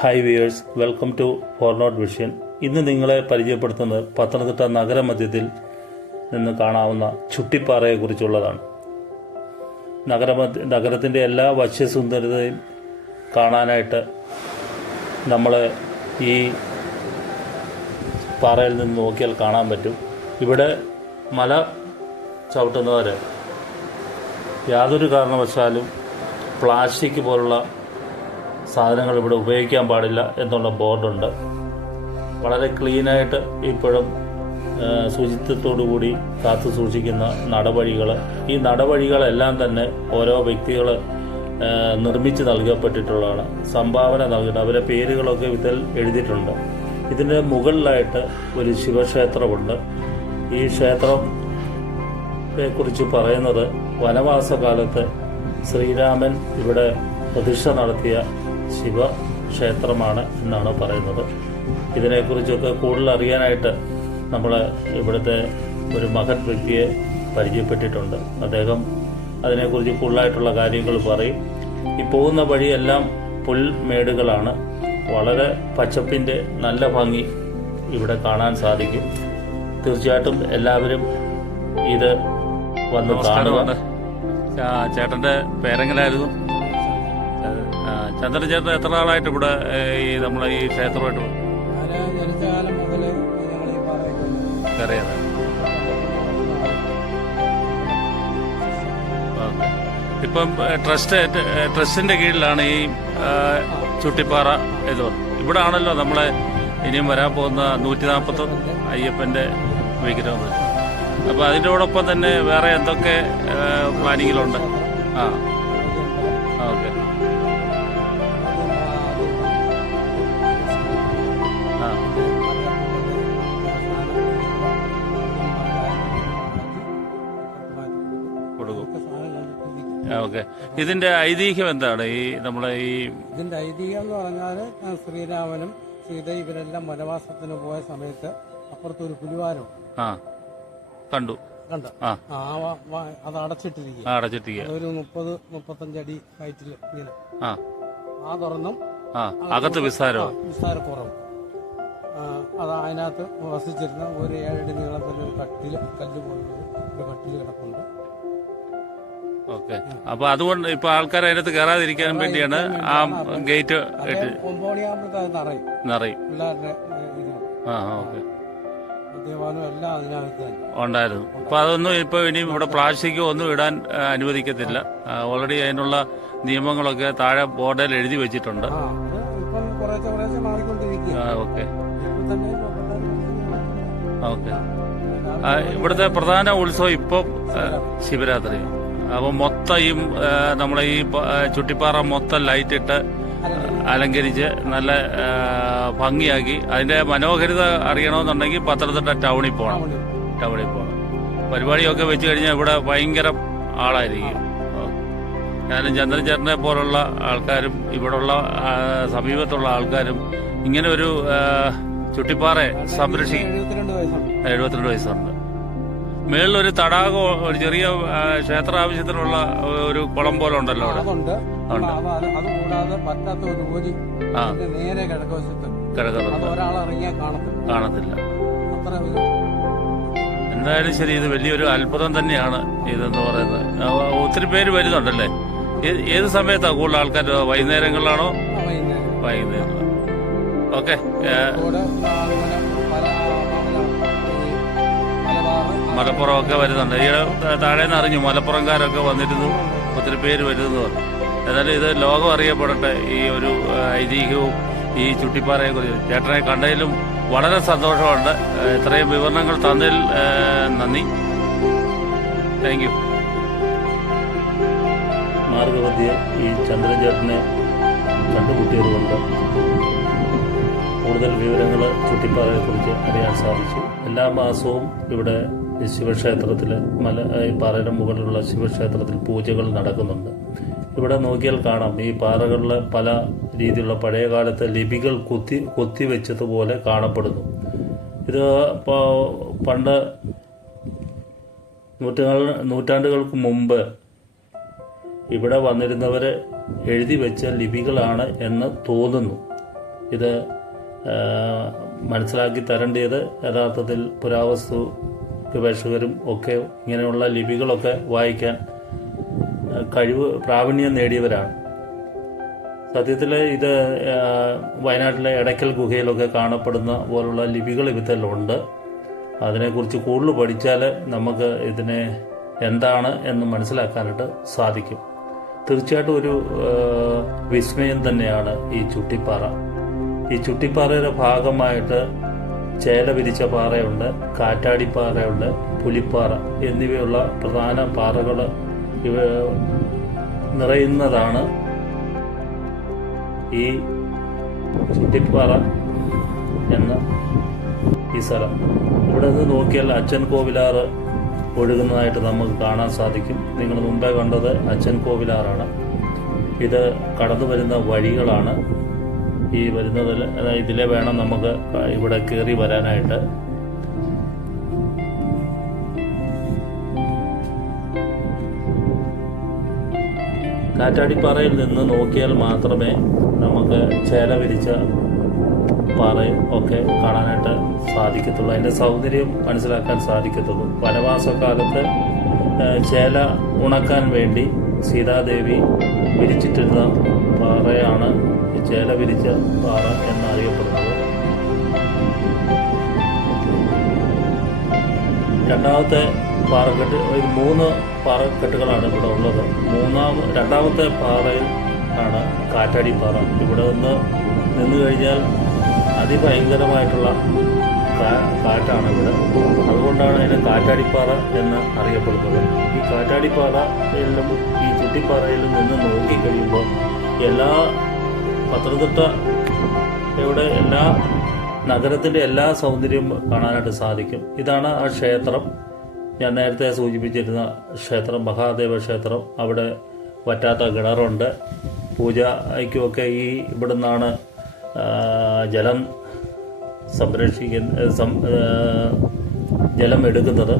Hi viewers, welcome to for note vision. ഇന്ന് നിങ്ങളെ പരിചയപ്പെടുത്തുന്നത് പത്തനംതിട്ട നഗരമധ്യത്തിൽ നിന്ന് കാണാവുന്ന ചുട്ടിപ്പാറയെക്കുറിച്ചുള്ളതാണ്. നഗരത്തിൻ്റെ എല്ലാ വശ്യസുന്ദരതയും കാണാനായിട്ട് നമ്മൾ ഈ പാറയിൽ നിന്ന് നോക്കിയാൽ കാണാൻ പറ്റും. ഇവിടെ മല ചവിട്ടുന്നവർ യാതൊരു കാരണവശാലും പ്ലാസ്റ്റിക് പോലുള്ള സാധനങ്ങൾ ഇവിടെ ഉപയോഗിക്കാൻ പാടില്ല എന്നുള്ള ബോർഡുണ്ട്. വളരെ ക്ലീനായിട്ട് ഇപ്പോഴും ശുചിത്വത്തോടു കൂടി കാത്തു സൂക്ഷിക്കുന്ന നടവഴികൾ, ഈ നടവഴികളെല്ലാം തന്നെ ഓരോ വ്യക്തികൾ നിർമ്മിച്ച് നൽകപ്പെട്ടിട്ടുള്ളതാണ്, സംഭാവന നൽകുന്നത്. അവരെ പേരുകളൊക്കെ ഇതിൽ എഴുതിയിട്ടുണ്ട്. ഇതിൻ്റെ മുകളിലായിട്ട് ഒരു ശിവക്ഷേത്രമുണ്ട്. ഈ ക്ഷേത്രത്തെക്കുറിച്ച് പറയുന്നത് വനവാസകാലത്ത് ശ്രീരാമൻ ഇവിടെ പ്രതിഷ്ഠ നടത്തിയ ശിവക്ഷേത്രമാണ് എന്നാണ് പറയുന്നത്. ഇതിനെക്കുറിച്ചൊക്കെ കൂടുതൽ അറിയാനായിട്ട് നമ്മൾ ഇവിടുത്തെ ഒരു മഹത് വ്യക്തിയെ പരിചയപ്പെട്ടിട്ടുണ്ട്. അദ്ദേഹം അതിനെക്കുറിച്ച് കൂടുതലായിട്ടുള്ള കാര്യങ്ങൾ പറയും. ഈ പോകുന്ന വഴിയെല്ലാം പുൽമേടുകളാണ്. വളരെ പച്ചപ്പിൻ്റെ നല്ല ഭംഗി ഇവിടെ കാണാൻ സാധിക്കും. തീർച്ചയായിട്ടും എല്ലാവരും ഇത് വന്ന് കാണുക. ചേട്ടൻ്റെ പേരെങ്ങനായിരുന്നു? ചന്ദ്രൻ ചേട്ടൻ എത്ര നാളായിട്ട് ഇവിടെ ഈ നമ്മളെ ഈ ക്ഷേത്രമായിട്ട് അറിയാതെ? ഇപ്പം ട്രസ്റ്റിന്റെ കീഴിലാണ് ഈ ചുട്ടിപ്പാറ. ഇവിടെ ആണല്ലോ നമ്മളെ ഇനിയും വരാൻ പോകുന്ന 141 അയ്യപ്പന്റെ വിഗ്രഹം. അപ്പൊ അതിനോടൊപ്പം തന്നെ വേറെ എന്തൊക്കെ പ്ലാനിങ്ങിലുണ്ട്? ഓക്കെ. ഓക്കെ. ഇതിന്റെ ഐതിഹ്യം എന്താണ്? ഈ നമ്മളെ ഇതിന്റെ ഐതിഹ്യം എന്ന് പറഞ്ഞാൽ ശ്രീരാമനും സീത ഇവരെല്ലാം വനവാസത്തിന് പോയ സമയത്ത് അപ്പുറത്തൊരു പുലിവാരം കണ്ടു. അത് അടച്ചിട്ടിരിക്കുക. ഒരു 30-35 അടി ഹൈറ്റിൽ ഇങ്ങനെ ആ തുറന്നും അകത്ത് വിസ്താരക്കുറവ്. അത് അതിനകത്ത് വസിച്ചിരുന്ന ഒരു 7 അടി നീളത്തിലൊരു കല്ല് പോലൊരു കട്ടില് കിടപ്പുണ്ട്. ഓക്കെ. അപ്പൊ അതുകൊണ്ട് ഇപ്പൊ ആൾക്കാർ അതിനകത്ത് കയറാതിരിക്കാൻ വേണ്ടിയാണ് ആ ഗേറ്റ് നിറയും. ഉണ്ടായിരുന്നു. അപ്പൊ അതൊന്നും ഇപ്പൊ ഇനിയും ഇവിടെ പ്ലാസ്റ്റിക് ഒന്നും ഇടാൻ അനുവദിക്കത്തില്ല. ഓൾറെഡി അതിനുള്ള നിയമങ്ങളൊക്കെ താഴെ ബോർഡിൽ എഴുതി വെച്ചിട്ടുണ്ട്. ഓക്കെ. ഓക്കെ. ഇവിടുത്തെ പ്രധാന ഉത്സവം ഇപ്പം ശിവരാത്രി. അപ്പൊ മൊത്തം ഈ നമ്മളെ ഈ ചുട്ടിപ്പാറ മൊത്തം ലൈറ്റ് ഇട്ട് അലങ്കരിച്ച് നല്ല ഭംഗിയാക്കി. അതിന്റെ മനോഹരിത അറിയണമെന്നുണ്ടെങ്കിൽ പത്തനംതിട്ട ടൗണിൽ പോകണം. പരിപാടിയൊക്കെ വെച്ച് കഴിഞ്ഞാൽ ഇവിടെ ഭയങ്കര ആളായിരിക്കും. ഞാനും ചന്ദ്രൻ ചേട്ടനെ പോലുള്ള ആൾക്കാരും ഇവിടെയുള്ള സമീപത്തുള്ള ആൾക്കാരും ഇങ്ങനെ ഒരു ചുട്ടിപ്പാറയെ സംരക്ഷിക്കും. 72 വയസ്സുണ്ട്. മേളിലൊരു തടാകം, ഒരു ചെറിയ ക്ഷേത്ര ആവശ്യത്തിനുള്ള ഒരു കുളം പോലെ ഉണ്ടല്ലോ അവിടെ. കാണത്തില്ല. എന്തായാലും ശരി, ഇത് വലിയൊരു അത്ഭുതം തന്നെയാണ് ഇതെന്ന് പറയുന്നത്. ഒത്തിരി പേര് വരുന്നുണ്ടല്ലേ? ഏത് സമയത്താണ് കൂടുതൽ ആൾക്കാർ? വൈകുന്നേരങ്ങളിലാണോ? വൈകുന്നേരം. ഓക്കെ. മലപ്പുറമൊക്കെ വരുന്നുണ്ട്. ഈ താഴേന്ന് അറിഞ്ഞു മലപ്പുറംകാരൊക്കെ വന്നിരുന്നു, ഒത്തിരി പേര് വരുന്നു പറഞ്ഞു. എന്നാലും ഇത് ലോകം അറിയപ്പെടട്ടെ ഈ ഒരു ഐതിഹ്യവും ഈ ചുട്ടിപ്പാറയെ കുറിച്ച്. ചേട്ടനെ കണ്ടതിലും വളരെ സന്തോഷമുണ്ട്. ഇത്രയും വിവരണങ്ങൾ തന്നതിൽ നന്ദി. Thank you. മാർഗമധ്യ ഈ ചന്ദ്രൻ ചേട്ടനെ കണ്ടുമുട്ടിയതുകൊണ്ട് കൂടുതൽ വിവരങ്ങൾ ചുട്ടിപ്പാറയെക്കുറിച്ച് അറിയാൻ സാധിച്ചു. എല്ലാ മാസവും ഇവിടെ ശിവക്ഷേത്രത്തിൽ ഈ പാറയുടെ മുകളിലുള്ള ശിവക്ഷേത്രത്തിൽ പൂജകൾ നടക്കുന്നുണ്ട്. ഇവിടെ നോക്കിയാൽ കാണാം ഈ പാറകളിൽ പല രീതിയിലുള്ള പഴയകാലത്തെ ലിപികൾ കൊത്തിവെച്ചതുപോലെ കാണപ്പെടുന്നു. ഇത് പണ്ട് നൂറ്റാണ്ടുകൾക്ക് മുമ്പ് ഇവിടെ വന്നിരുന്നവർ എഴുതി വെച്ച ലിപികളാണ് എന്ന് തോന്നുന്നു. ഇത് മനസ്സിലാക്കി തരേണ്ടത് യഥാർത്ഥത്തിൽ പുരാവസ്തു ഗവേഷകരും ഒക്കെ ഇങ്ങനെയുള്ള ലിപികളൊക്കെ വായിക്കാൻ പ്രാവീണ്യം നേടിയവരാണ്. സത്യത്തിൽ ഇത് വയനാട്ടിലെ എടയ്ക്കൽ ഗുഹയിലൊക്കെ കാണപ്പെടുന്ന പോലുള്ള ലിപികൾ ഇവത്തിലുണ്ട്. അതിനെക്കുറിച്ച് കൂടുതൽ പഠിച്ചാൽ നമുക്ക് ഇതിനെ എന്താണ് എന്ന് മനസ്സിലാക്കാനായിട്ട് സാധിക്കും. തീർച്ചയായിട്ടും ഒരു വിസ്മയം തന്നെയാണ് ഈ ചുട്ടിപ്പാറ. ഈ ചുട്ടിപ്പാറയുടെ ഭാഗമായിട്ട് ചേല വിരിച്ച പാറയുണ്ട്, കാറ്റാടിപ്പാറയുണ്ട്, പുലിപ്പാറ എന്നിവയുള്ള പ്രധാന പാറകൾ ഇവ നിറയുന്നതാണ് ഈ ചുട്ടിപ്പാറ എന്ന ഈ സ്ഥലം. ഇവിടെ നിന്ന് നോക്കിയാൽ അച്ഛൻ കോവിലാറ് ഒഴുകുന്നതായിട്ട് നമുക്ക് കാണാൻ സാധിക്കും. നിങ്ങൾ മുമ്പേ കണ്ടത് അച്ഛൻ കോവിലാറാണ്. ഇത് കടന്നു വരുന്ന വഴികളാണ്. ഈ വരുന്നതിൽ ഇതിലെ വേണം നമുക്ക് ഇവിടെ കയറി വരാനായിട്ട്. കാറ്റാടിപ്പാറയിൽ നിന്ന് നോക്കിയാൽ മാത്രമേ നമുക്ക് ചേല വിരിച്ച പാറയും ഒക്കെ കാണാനായിട്ട് സാധിക്കത്തുള്ളൂ, അതിൻ്റെ സൗന്ദര്യം മനസ്സിലാക്കാൻ സാധിക്കത്തുള്ളൂ. വനവാസക്കാലത്ത് ചേല ഉണക്കാൻ വേണ്ടി സീതാദേവി വിരിച്ചിട്ടിരുന്ന പാറയാണ് ചേല വിരിച്ച പാറ എന്നറിയപ്പെടുന്നത്. രണ്ടാമത്തെ പാറക്കെട്ട്, 3 പാറക്കെട്ടുകളാണ് ഇവിടെ ഉള്ളത്. രണ്ടാമത്തെ പാറയിൽ ആണ് കാറ്റാടിപ്പാറ. ഇവിടെ നിന്ന് കഴിഞ്ഞാൽ അതിഭയങ്കരമായിട്ടുള്ള കാറ്റാണ് ഇവിടെ. അതുകൊണ്ടാണ് അതിന് കാറ്റാടിപ്പാറ എന്ന് അറിയപ്പെടുന്നത്. ഈ കാറ്റാടിപ്പാറയിലും ഈ ചുട്ടിപ്പാറയിലും നിന്ന് നോക്കിക്കഴിയുമ്പോൾ പത്തനംതിട്ടയുടെ എല്ലാ നഗരത്തിൻ്റെ എല്ലാ സൗന്ദര്യവും കാണാനായിട്ട് സാധിക്കും. ഇതാണ് ആ ക്ഷേത്രം, ഞാൻ നേരത്തെ സൂചിപ്പിച്ചിരുന്ന ക്ഷേത്രം, മഹാദേവ ക്ഷേത്രം. അവിടെ വറ്റാത്ത കിണറുണ്ട്. പൂജയ്ക്കുമൊക്കെ ഇവിടെ നിന്നാണ് ജലം ജലം എടുക്കുന്നത്.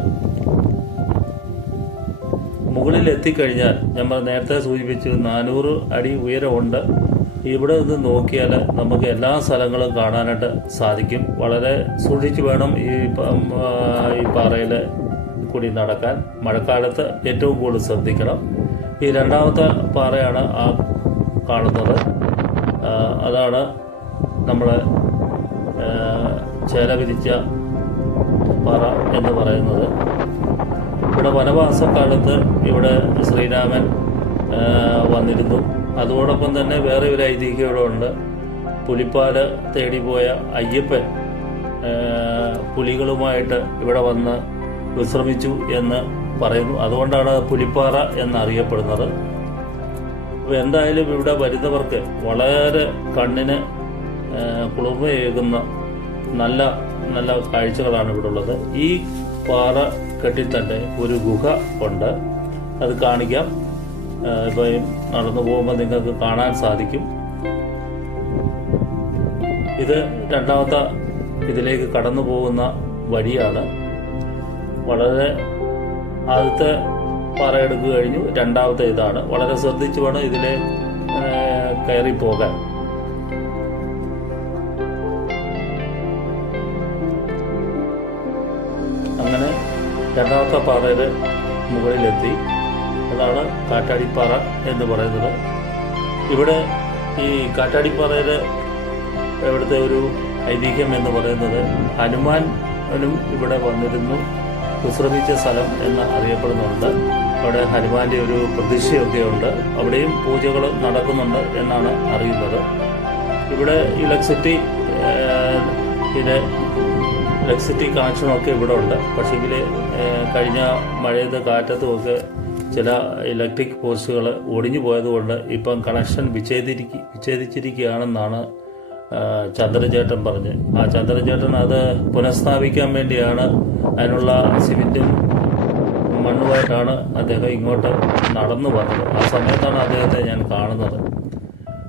മുകളിൽ എത്തിക്കഴിഞ്ഞാൽ നമ്മൾ നേരത്തെ സൂചിപ്പിച്ചു 400 അടി ഉയരമുണ്ട്. ഇവിടെ നിന്ന് നോക്കിയാൽ നമുക്ക് എല്ലാ സ്ഥലങ്ങളും കാണാനായിട്ട് സാധിക്കും. വളരെ സൂക്ഷിച്ച് വേണം ഈ പാറയിൽ കൂടി നടക്കാൻ. മഴക്കാലത്ത് ഏറ്റവും കൂടുതൽ ശ്രദ്ധിക്കണം. ഈ രണ്ടാമത്തെ പാറയാണ് ആ കാണുന്നത്. അതാണ് നമ്മൾ ചേല വിരിച്ച പാറ എന്ന് പറയുന്നത്. ഇവിടെ വനവാസക്കാലത്ത് ഇവിടെ ശ്രീരാമൻ വന്നിരുന്നു. അതോടൊപ്പം തന്നെ വേറെ ഒരു ഐതിഹ്യം ഇവിടെ ഉണ്ട്. പുലിപ്പാല് തേടിപ്പോയ അയ്യപ്പൻ പുലികളുമായിട്ട് ഇവിടെ വന്ന് വിശ്രമിച്ചു എന്ന് പറയുന്നു. അതുകൊണ്ടാണ് പുലിപ്പാറ എന്നറിയപ്പെടുന്നത്. അപ്പോൾ എന്തായാലും ഇവിടെ വരുന്നവർക്ക് വളരെ കണ്ണിന് കുളിർമയേകുന്ന നല്ല നല്ല കാഴ്ചകളാണ് ഇവിടെ ഉള്ളത്. ഈ പാറ കെട്ടി തന്നെ ഒരു ഗുഹ ഉണ്ട്, അത് കാണിക്കാം. ഇപ്പോൾ നടന്നു പോകുമ്പോൾ നിങ്ങൾക്ക് കാണാൻ സാധിക്കും. ഇത് രണ്ടാമത്തെ ഇതിലേക്ക് കടന്നു പോകുന്ന വഴിയാണ്. വളരെ ആദ്യത്തെ പാറ എടുക്കുക കഴിഞ്ഞു, രണ്ടാമത്തെ ഇതാണ്. വളരെ ശ്രദ്ധിച്ചു വേണം ഇതിലെ കയറി പോകാൻ. അങ്ങനെ രണ്ടാമത്തെ പാറയുടെ മുകളിലെത്തി. അതാണ് കാറ്റാടിപ്പാറ എന്ന് പറയുന്നത്. ഇവിടെ ഈ കാറ്റാടിപ്പാറയുടെ ഇവിടുത്തെ ഒരു ഐതിഹ്യം എന്ന് പറയുന്നത് ഹനുമാനും ഇവിടെ വന്നിരുന്നു വിശ്രമിച്ച സ്ഥലം എന്ന് അറിയപ്പെടുന്നുണ്ട്. അവിടെ ഹനുമാന്റെ ഒരു പ്രതിഷ്ഠയൊക്കെ ഉണ്ട്. അവിടെയും പൂജകൾ നടക്കുന്നുണ്ട് എന്നാണ് അറിയുന്നത്. ഇവിടെ ഇലക്ട്രിസിറ്റി കണക്ഷനൊക്കെ ഇവിടെ ഉണ്ട്. പക്ഷേങ്കിൽ കഴിഞ്ഞ മഴയത്ത് കാറ്റത്തുമൊക്കെ ചില ഇലക്ട്രിക് പോസ്റ്റുകൾ ഒടിഞ്ഞു പോയതുകൊണ്ട് ഇപ്പം കണക്ഷൻ വിച്ഛേദിച്ചിരിക്കുകയാണെന്നാണ് ചന്ദ്രചേട്ടൻ പറഞ്ഞ്. ആ ചന്ദ്രചേട്ടൻ അത് പുനഃസ്ഥാപിക്കാൻ വേണ്ടിയാണ്, അതിനുള്ള സിമെൻറ്റും മണ്ണുമായിട്ടാണ് അദ്ദേഹം ഇങ്ങോട്ട് നടന്നു വന്നത്. ആ സമയത്താണ് അദ്ദേഹത്തെ ഞാൻ കാണുന്നത്.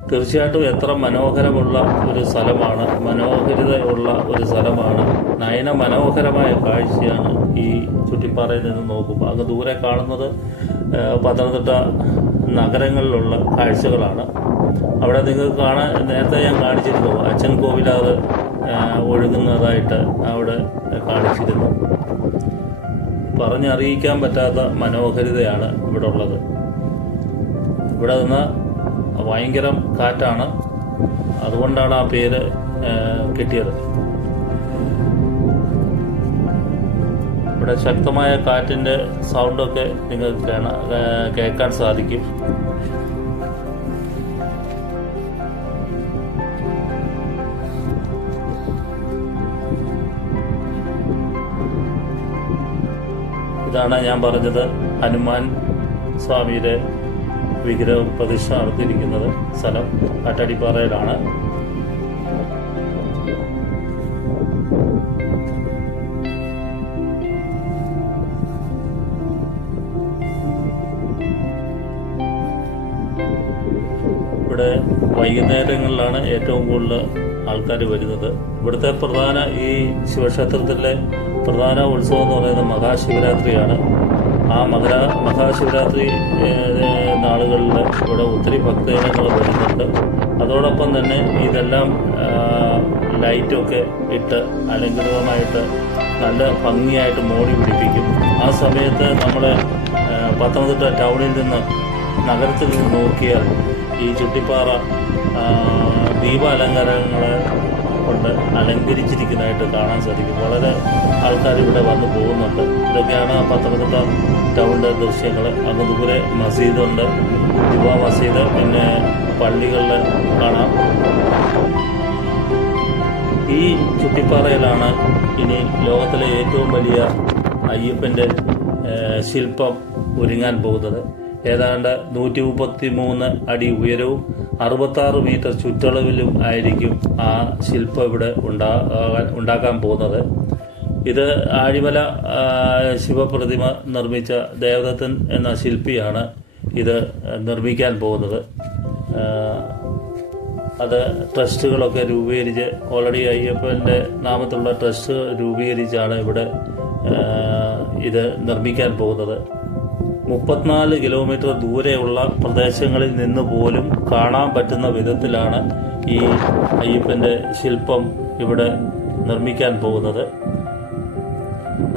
തീർച്ചയായിട്ടും എത്ര മനോഹരമുള്ള ഒരു സ്ഥലമാണ്, മനോഹരിതയുള്ള ഒരു സ്ഥലമാണ്. നയന മനോഹരമായ കാഴ്ചയാണ് ഈ ചുട്ടിപ്പാറയിൽ നിന്ന് നോക്കുമ്പോൾ. അങ്ങ് ദൂരെ കാണുന്നത് പത്തനംതിട്ട നഗരങ്ങളിലുള്ള കാഴ്ചകളാണ്. അവിടെ നിങ്ങൾക്ക് കാണാൻ നേരത്തെ ഞാൻ കാണിച്ചിരുന്നു, അച്ഛൻ കോവിലാറ് ഒഴുകുന്നതായിട്ട് അവിടെ കാണിച്ചിരുന്നു. പറഞ്ഞറിയിക്കാൻ പറ്റാത്ത മനോഹരിതയാണ് ഇവിടെ ഉള്ളത്. ഇവിടെ നിന്ന് ഭയങ്കര കാറ്റാണ്, അതുകൊണ്ടാണ് ആ പേര് കിട്ടിയത്. ഇവിടെ ശക്തമായ കാറ്റിൻ്റെ സൗണ്ടൊക്കെ നിങ്ങൾക്ക് കേൾക്കാൻ സാധിക്കും. ഇതാണ് ഞാൻ പറഞ്ഞത്, ഹനുമാൻ സ്വാമിയുടെ വിഗ്രഹ പ്രതിഷ്ഠ നടത്തിയിരിക്കുന്നത് സ്ഥലം കാറ്റാടിപ്പാറയിലാണ്. ഇവിടെ വൈകുന്നേരങ്ങളിലാണ് ഏറ്റവും കൂടുതൽ ആൾക്കാർ വരുന്നത്. ഇവിടുത്തെ പ്രധാന ഈ ശിവക്ഷേത്രത്തിലെ പ്രധാന ഉത്സവം എന്ന് പറയുന്നത് മഹാശിവരാത്രിയാണ്. ആ മഹാശിവരാത്രി നാളുകളിൽ ഇവിടെ ഒത്തിരി ഭക്തജനങ്ങൾ വരുന്നുണ്ട്. അതോടൊപ്പം തന്നെ ഇതെല്ലാം ലൈറ്റൊക്കെ ഇട്ട് അലങ്കൃതമായിട്ട് നല്ല ഭംഗിയായിട്ട് മോടി പിടിപ്പിക്കും. ആ സമയത്ത് നമ്മൾ പത്തനംതിട്ട ടൗണിൽ നിന്ന് നഗരത്തിൽ നിന്ന് നോക്കിയാൽ ഈ ചുട്ടിപ്പാറ ദീപാലങ്കാരങ്ങളെ കൊണ്ട് അലങ്കരിച്ചിരിക്കുന്നതായിട്ട് കാണാൻ സാധിക്കും. വളരെ ആൾക്കാർ ഇവിടെ വന്ന് പോകുന്നുണ്ട്. ഇതൊക്കെയാണ് പത്തനംതിട്ട ടൗണിൻ്റെ ദൃശ്യങ്ങൾ. അങ്ങ് ദൂരെ മസ്ജിദുണ്ട്, ജുമാ മസ്ജിദ്, പിന്നെ പള്ളികളിൽ കാണാം. ഈ ചുട്ടിപ്പാറയിലാണ് ഇനി ലോകത്തിലെ ഏറ്റവും വലിയ അയ്യപ്പൻ്റെ ശില്പം ഒരുങ്ങാൻ പോകുന്നത്. ഏതാണ്ട് 133 അടി ഉയരവും 66 മീറ്റർ ചുറ്റളവിലും ആയിരിക്കും ആ ശില്പം ഇവിടെ ഉണ്ടാക്കാൻ പോകുന്നത്. ഇത് ആഴിമല ശിവപ്രതിമ നിർമ്മിച്ച ദേവദത്തൻ എന്ന ശില്പിയാണ് ഇത് നിർമ്മിക്കാൻ പോകുന്നത്. അത് ട്രസ്റ്റുകളൊക്കെ രൂപീകരിച്ച് ഓൾറെഡി അയ്യപ്പൻ്റെ നാമത്തിലുള്ള ട്രസ്റ്റ് രൂപീകരിച്ചാണ് ഇവിടെ ഇത് നിർമ്മിക്കാൻ പോകുന്നത്. 34 കിലോമീറ്റർ ദൂരെയുള്ള പ്രദേശങ്ങളിൽ നിന്ന് പോലും കാണാൻ പറ്റുന്ന വിധത്തിലാണ് ഈ അയ്യപ്പൻ്റെ ശില്പം ഇവിടെ നിർമ്മിക്കാൻ പോകുന്നത്.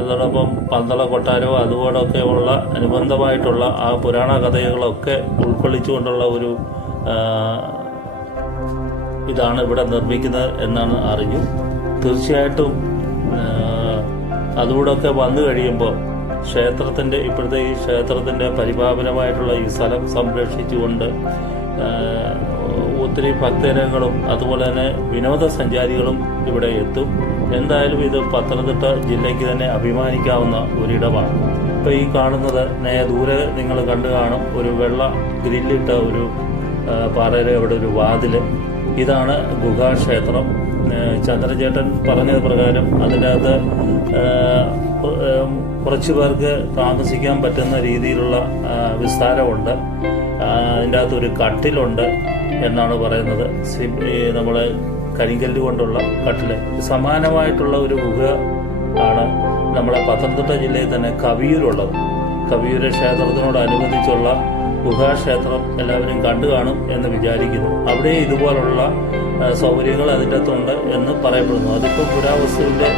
അതോടൊപ്പം പന്തള കൊട്ടാരവും അതുപോലൊക്കെ ഉള്ള അനുബന്ധമായിട്ടുള്ള ആ പുരാണ കഥകളൊക്കെ ഉൾക്കൊള്ളിച്ചുകൊണ്ടുള്ള ഒരു ഇതാണ് ഇവിടെ നിർമ്മിക്കുന്നത് എന്നാണ് അറിഞ്ഞു. തീർച്ചയായിട്ടും അതുകൂടെയൊക്കെ വന്നു കഴിയുമ്പോൾ ക്ഷേത്രത്തിൻ്റെ ഇപ്പോഴത്തെ ഈ ക്ഷേത്രത്തിൻ്റെ പരിപാവനമായിട്ടുള്ള ഈ സ്ഥലം സംരക്ഷിച്ചുകൊണ്ട് ഒത്തിരി ഭക്തജനങ്ങളും അതുപോലെ തന്നെ വിനോദസഞ്ചാരികളും ഇവിടെ എത്തും. എന്തായാലും ഇത് പത്തനംതിട്ട ജില്ലയ്ക്ക് തന്നെ അഭിമാനിക്കാവുന്ന ഒരിടമാണ്. ഇപ്പോൾ ഈ കാണുന്നത് ദൂരെ നിങ്ങൾ കണ്ടു കാണും, ഒരു വെള്ള ഗ്രില്ലിട്ട ഒരു പാറയുടെ അവിടെ ഒരു വാതിൽ. ഇതാണ് ഗുഹാക്ഷേത്രം. ചന്ദ്രചേട്ടൻ പറഞ്ഞത് പ്രകാരം അതിനകത്ത് കുറച്ച് പേർക്ക് താമസിക്കാൻ പറ്റുന്ന രീതിയിലുള്ള വിസ്താരമുണ്ട്. അതിൻ്റെ അകത്തൊരു കട്ടിലുണ്ട് എന്നാണ് പറയുന്നത്. നമ്മളെ കരിങ്കല്ല് കൊണ്ടുള്ള കട്ടില്. സമാനമായിട്ടുള്ള ഒരു ഗുഹ ആണ് നമ്മളെ പത്തനംതിട്ട ജില്ലയിൽ തന്നെ കവിയൂരുള്ളത്. കവിയൂര് ക്ഷേത്രത്തിനോടനുബന്ധിച്ചുള്ള ഗുഹാക്ഷേത്രം എല്ലാവരും കണ്ടു കാണും എന്ന് വിചാരിക്കുന്നു. അവിടെ ഇതുപോലുള്ള സൗകര്യങ്ങൾ അതിൻ്റെ അകത്തുണ്ട് എന്ന് പറയപ്പെടുന്നു. അതിപ്പോൾ പുരാവസ്തുവിൻ്റെ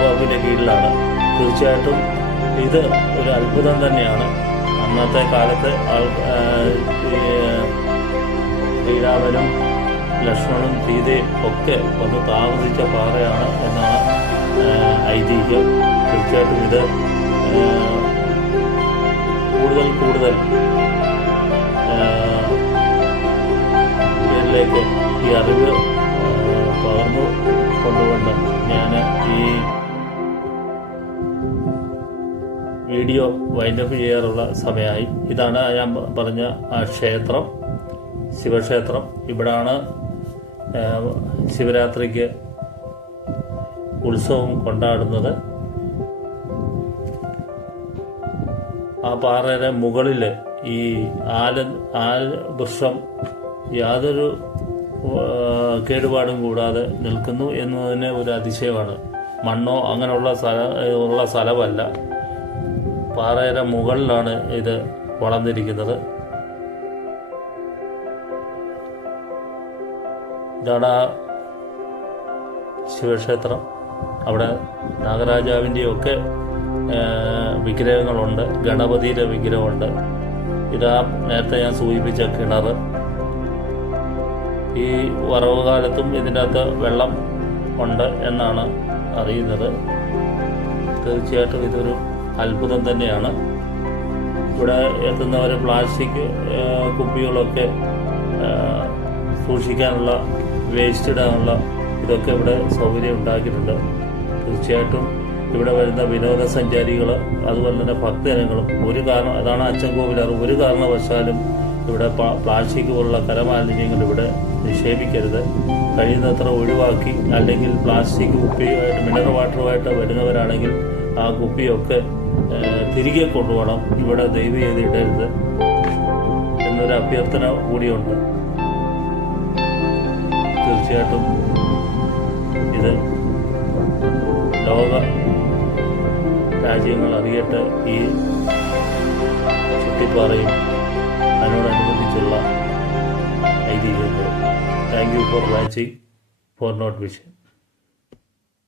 വകുപ്പിൻ്റെ കീഴിലാണ്. തീർച്ചയായിട്ടും ഇത് ഒരു അത്ഭുതം തന്നെയാണ്. അന്നത്തെ കാലത്ത് ശ്രീരാമനും ലക്ഷ്മണനും സീതയും ഒക്കെ വന്ന് താമസിച്ച പാറയാണ് എന്നാണ് ഐതിഹ്യം. തീർച്ചയായിട്ടും ഇത് കൂടുതൽ പേരിലേക്ക് ഈ അറിവ് പകർന്നു കൊണ്ടുകൊണ്ട് ഞാൻ ഈ വീഡിയോ വൈൻഡപ്പ് ചെയ്യാറുള്ള സമയമായി. ഇതാണ് ഞാൻ പറഞ്ഞ ആ ക്ഷേത്രം, ശിവക്ഷേത്രം. ഇവിടാണ് ശിവരാത്രിക്ക് ഉത്സവം കൊണ്ടാടുന്നത്. ആ പാറയുടെ മുകളിൽ ഈ ആൽ വൃക്ഷം യാതൊരു കേടുപാടും കൂടാതെ നിൽക്കുന്നു എന്നതിന് ഒരു അതിശയമാണ്. മണ്ണോ അങ്ങനെയുള്ള സ്ഥലമല്ല, പാറയുടെ മുകളിലാണ് ഇത് വളർന്നിരിക്കുന്നത്. ഇതാണ് ആ ശിവക്ഷേത്രം. അവിടെ നാഗരാജാവിൻ്റെയൊക്കെ വിഗ്രഹങ്ങളുണ്ട്, ഗണപതിയുടെ വിഗ്രഹമുണ്ട്. ഇതാ നേരത്തെ ഞാൻ സൂചിപ്പിച്ച കിണർ. ഈ വറവ് കാലത്തും ഇതിൻ്റെ അകത്ത് വെള്ളം ഉണ്ട് എന്നാണ് അറിയുന്നത്. തീർച്ചയായിട്ടും ഇതൊരു അത്ഭുതം തന്നെയാണ്. ഇവിടെ എത്തുന്നവർ പ്ലാസ്റ്റിക് കുപ്പികളൊക്കെ സൂക്ഷിക്കാനുള്ള, വേസ്റ്റ് ഇടാനുള്ള ഇതൊക്കെ ഇവിടെ സൗകര്യം ഉണ്ടാക്കിയിട്ടുണ്ട്. തീർച്ചയായിട്ടും ഇവിടെ വരുന്ന വിനോദസഞ്ചാരികൾ അതുപോലെ തന്നെ ഭക്തജനങ്ങളും അതാണ് അച്ചൻകോവിലാറ്, ഒരു കാരണവശാലും ഇവിടെ പ്ലാസ്റ്റിക് പോലുള്ള കരമാലിന്യങ്ങൾ ഇവിടെ നിക്ഷേപിക്കരുത്. കഴിയുന്നത്ര ഒഴിവാക്കി, അല്ലെങ്കിൽ പ്ലാസ്റ്റിക് കുപ്പിയുമായിട്ട് മിനറൽ വാട്ടറുമായിട്ട് വരുന്നവരാണെങ്കിൽ ആ കുപ്പിയൊക്കെ തിരികെ കൊണ്ടുപോകണം. ഇവിടെ ദയവ് ചെയ്ത് ഇടരുത് എന്നൊരു അഭ്യർത്ഥന കൂടിയുണ്ട്. തീർച്ചയായിട്ടും ഇത് ലോക രാജ്യങ്ങൾ അറിയട്ടെ ഈ ചുട്ടിപ്പാറയും അതിനോടനുബന്ധിച്ചുള്ള ഐതിഹ്യങ്ങളും. Thank you for watching for note vision.